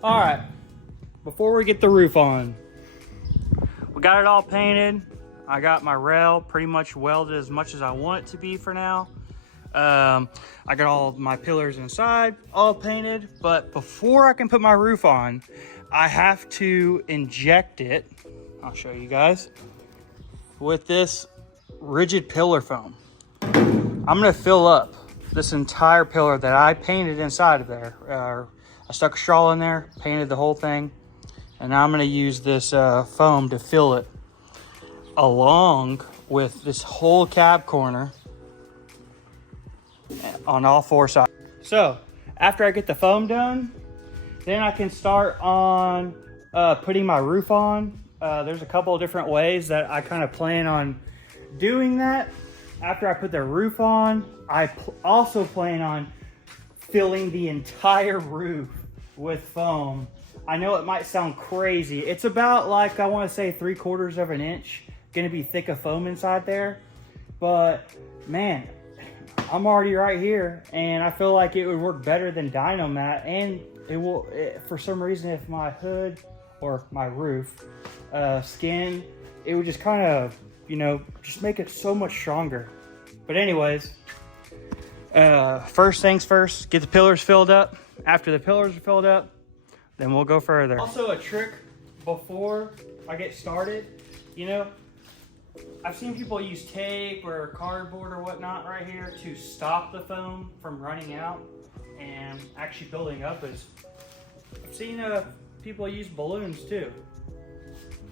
All right, before we get the roof on, we got it all painted. I got my rail pretty much welded as much as I want it to be for now. I got all my pillars inside all painted, but before I can put my roof on, I have to inject it. I'll show you guys with this rigid pillar foam. I'm gonna fill up this entire pillar that I painted inside of there. I stuck a straw in there, painted the whole thing, and now I'm gonna use this foam to fill it along with this whole cab corner on all four sides. So after I get the foam done, then I can start on putting my roof on. There's a couple of different ways that I kind of plan on doing that. After I put the roof on, I also plan on filling the entire roof with foam. I know it might sound crazy. It's about like, I want to say 3/4 of an inch gonna be thick of foam inside there. But man, I'm already right here and I feel like it would work better than dynomat, and for some reason, if my hood or my roof skin, it would just kind of, just make it so much stronger. But anyways, first things first, get the pillars filled up. After the pillars are filled up, then we'll go further. Also, a trick before I get started, I've seen people use tape or cardboard or whatnot right here to stop the foam from running out and actually building up. I've seen people use balloons too.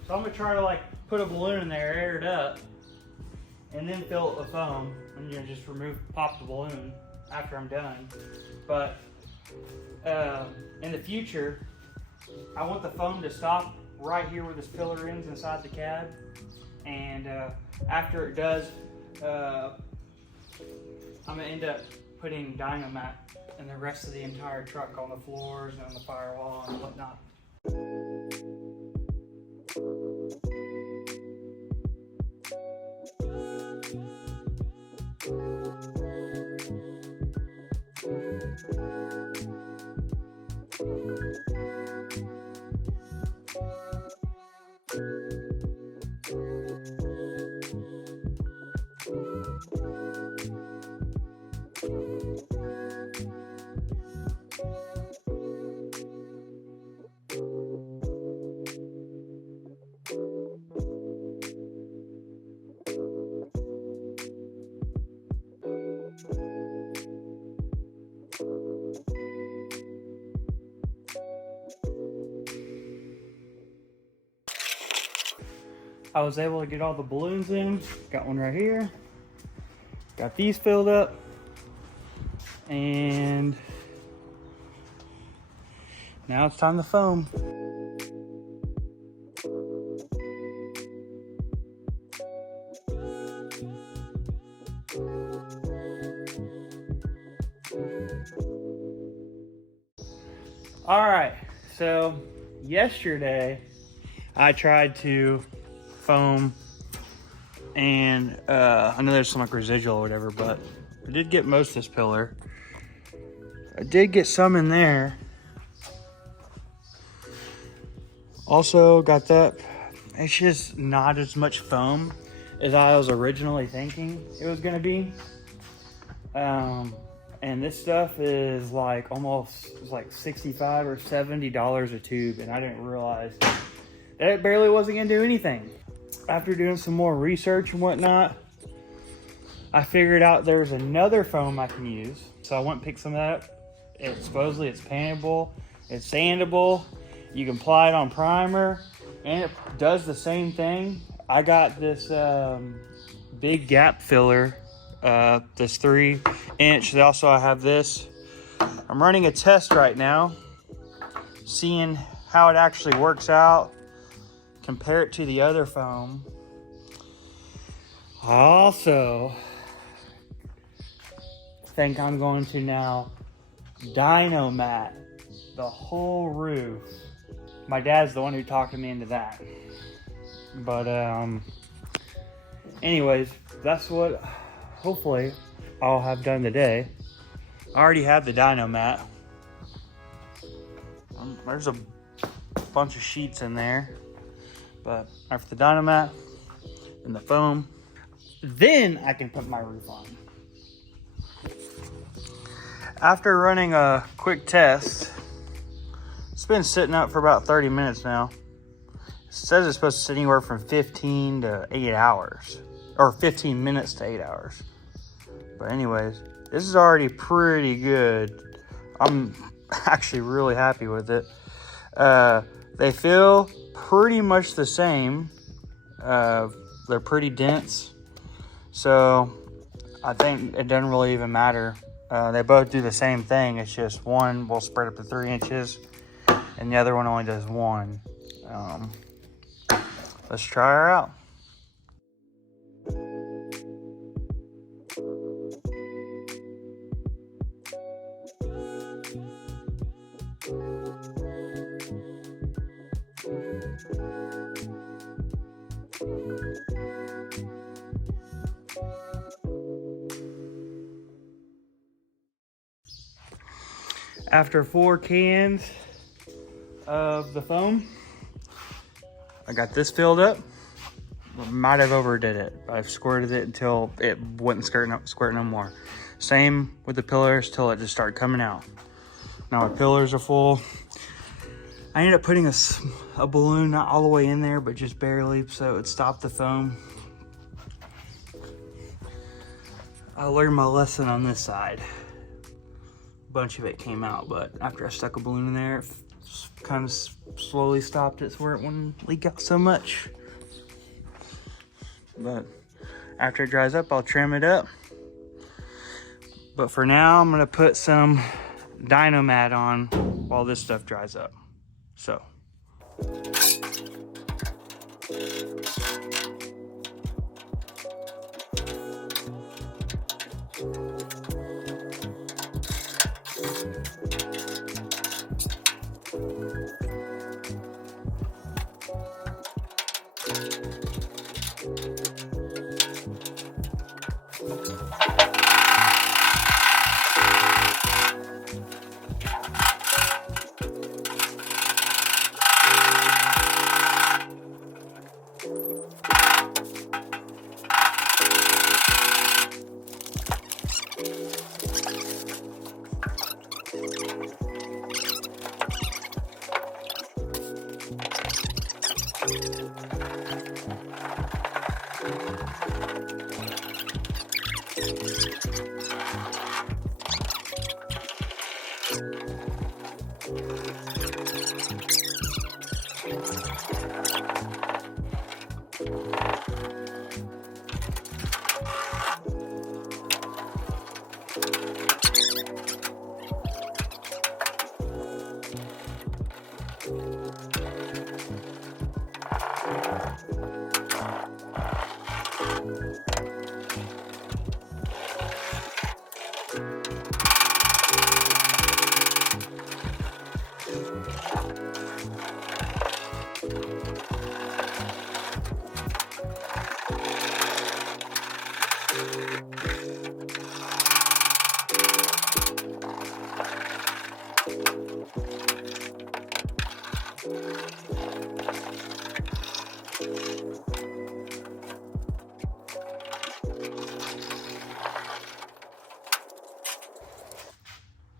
So I'm gonna try to put a balloon in there, air it up, and then fill it with foam, and just pop the balloon after I'm done. But in the future, I want the foam to stop right here where this pillar ends inside the cab. And after it does, I'm gonna end up putting dynomat in the rest of the entire truck, on the floors and on the firewall and whatnot. I was able to get all the balloons in. Got one right here. Got these filled up. And now it's time to foam. All right, so yesterday I tried to foam, and I know there's some residual or whatever, but I did get most of this pillar. I did get some in there. Also got that. It's just not as much foam as I was originally thinking it was gonna be. And this stuff is almost $65 or $70 a tube, and I didn't realize that it barely wasn't gonna do anything. After doing some more research and whatnot, I figured out there's another foam I can use. So I went and picked some of that. Supposedly it's paintable, it's sandable, you can apply it on primer, and it does the same thing. I got this big gap filler, this 3-inch. Also I have this. I'm running a test right now, seeing how it actually works out. Compare it to the other foam. I also think I'm going to now dynomat the whole roof. My dad's the one who talked me into that. But anyways, that's what hopefully I'll have done today. I already have the dynomat. I'm There's a bunch of sheets in there, but after the dynomat and the foam, then I can put my roof on. After running a quick test, it's been sitting up for about 30 minutes now. It says it's supposed to sit anywhere from 15 to 8 hours, or 15 minutes to 8 hours. But anyways, this is already pretty good. I'm actually really happy with it. They feel pretty much the same. They're pretty dense, so I think it doesn't really even matter. They both do the same thing. It's just one will spread up to 3 inches and the other one only does 1. Let's try her out. After 4 cans of the foam, I got this filled up. Might have overdid it. I've squirted it until it wouldn't squirt no more. Same with the pillars till it just started coming out. Now my pillars are full. I ended up putting a balloon not all the way in there, but just barely, so it stopped the foam. I learned my lesson on this side. A bunch of it came out, but after I stuck a balloon in there, it kind of slowly stopped it where it wouldn't leak out so much. But after it dries up, I'll trim it up. But for now, I'm gonna put some dynomat on while this stuff dries up. So.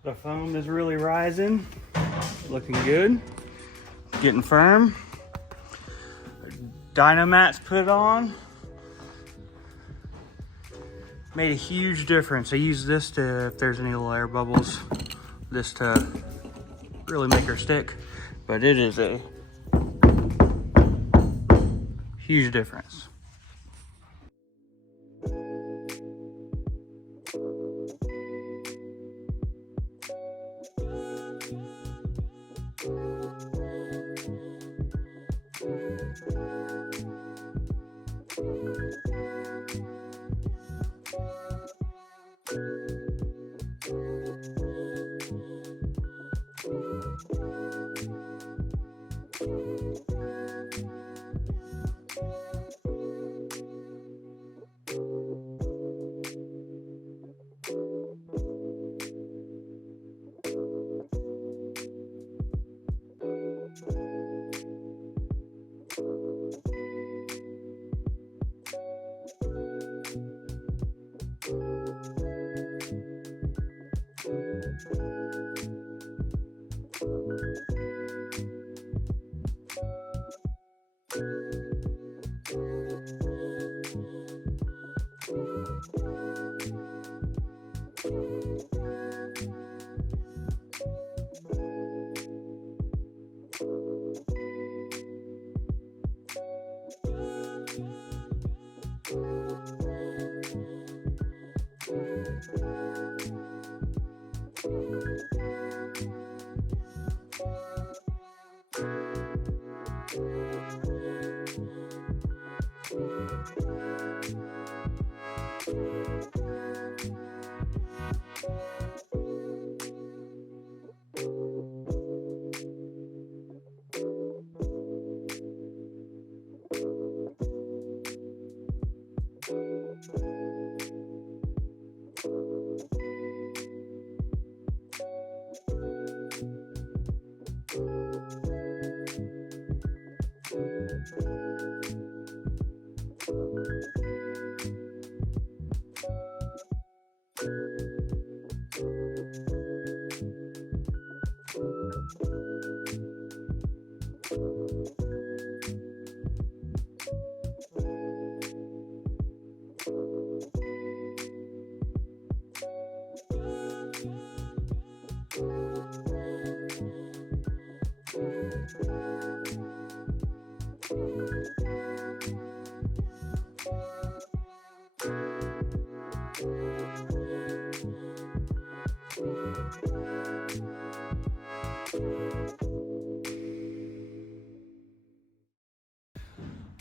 The foam is really rising, looking good, getting firm. Dynomat's put on. Made a huge difference. I use this to, if there's any little air bubbles, this to really make her stick. But it is a huge difference.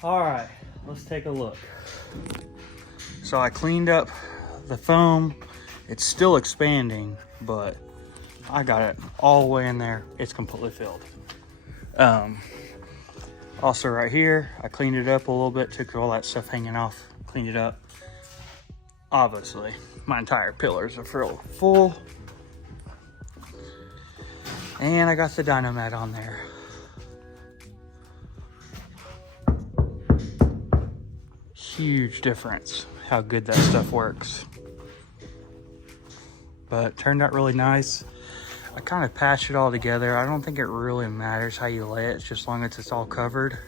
All right, let's take a look. So I cleaned up the foam. It's still expanding, but I got it all the way in there. It's completely filled. Also right here, I cleaned it up a little bit, took all that stuff hanging off, cleaned it up. Obviously, my entire pillars are full. And I got the dynomat on there. Huge difference how good that stuff works. But it turned out really nice. I kind of patched it all together. I don't think it really matters how you lay it, just as long as it's all covered.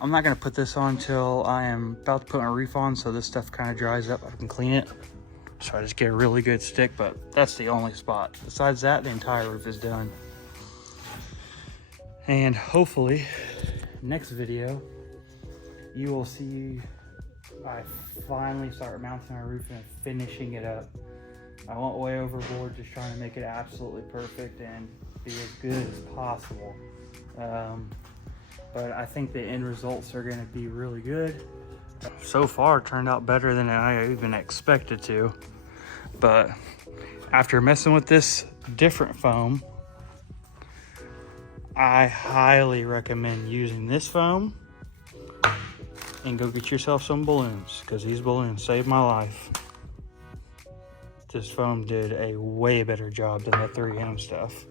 I'm not gonna put this on until I am about to put my roof on, so this stuff kind of dries up. I can clean it. So I just get a really good stick, but that's the only spot. Besides that, the entire roof is done. And hopefully, next video, you will see I finally start mounting my roof and finishing it up. I went way overboard just trying to make it absolutely perfect and be as good as possible. But I think the end results are gonna be really good. So far, it turned out better than I even expected to. But after messing with this different foam, I highly recommend using this foam and go get yourself some balloons, because these balloons saved my life. This foam did a way better job than the 3M stuff.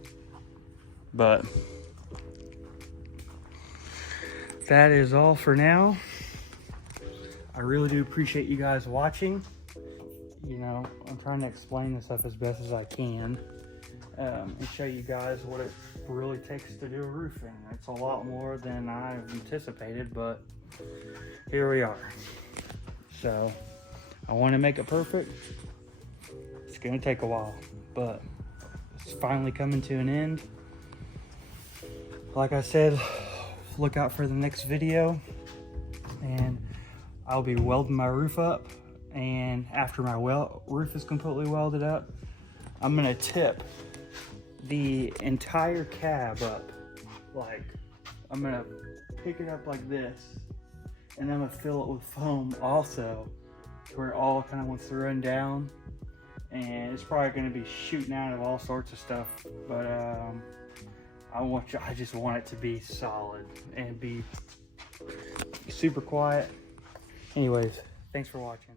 But that is all for now. I really do appreciate you guys watching. You know, I'm trying to explain this stuff as best as I can, and show you guys what it really takes to do roofing. It's a lot more than I've anticipated, but here we are. So I want to make it perfect. It's gonna take a while, but it's finally coming to an end. Like I said, look out for the next video, and I'll be welding my roof up. And after my roof is completely welded up, I'm gonna tip the entire cab up. Like, I'm gonna pick it up like this, and I'm gonna fill it with foam also, to where it all kind of wants to run down. And it's probably gonna be shooting out of all sorts of stuff, but I just want it to be solid and be super quiet. Anyways, thanks for watching.